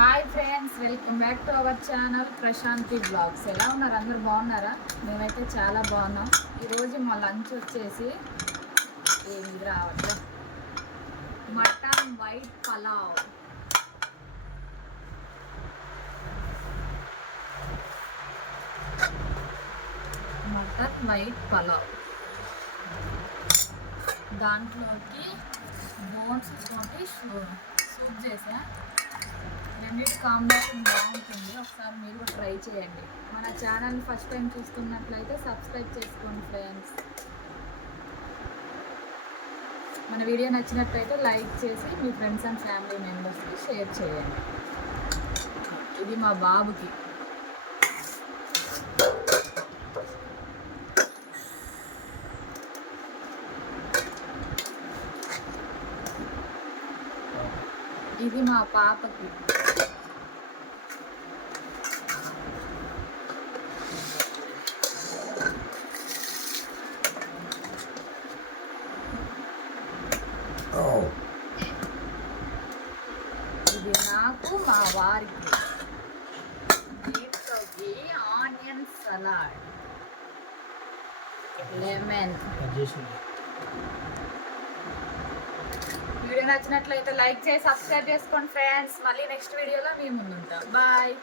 Hi friends, welcome back to our channel Prashanti blogs. ఎలా ఉన్నారు? అందరూ బాగున్నారా? మేమైతే చాలా బాగున్నాం. ఈరోజు మా లంచ్ వచ్చేసి ఏమి రావట్లే, mutton white pulao. Mutton white pulao, దాంట్లోకి బోన్స్ తోటి సూప్ చేసా. రెండింటి కాంబినేషన్ బాగుంటుంది. ఒకసారి మీరు కూడా ట్రై చేయండి. మన ఛానల్ని ఫస్ట్ టైం చూస్తున్నట్లయితే సబ్స్క్రైబ్ చేసుకోండి ఫ్రెండ్స్. మన వీడియో నచ్చినట్లయితే లైక్ చేసి మీ ఫ్రెండ్స్ అండ్ ఫ్యామిలీ మెంబర్స్కి షేర్ చేయండి. ఇది మా బాబుకి. ఇది మా పాపకి. ఇది నాకు, మా వారికి. దీంట్లోకి ఆనియన్ సలాడ్, లెమన్. వీడియో నచ్చినట్లయితే లైక్ చేసి సబ్స్క్రైబ్ చేసుకోండి ఫ్రెండ్స్. మళ్ళీ నెక్స్ట్ వీడియోలో మీ ముందుంటాం. బాయ్.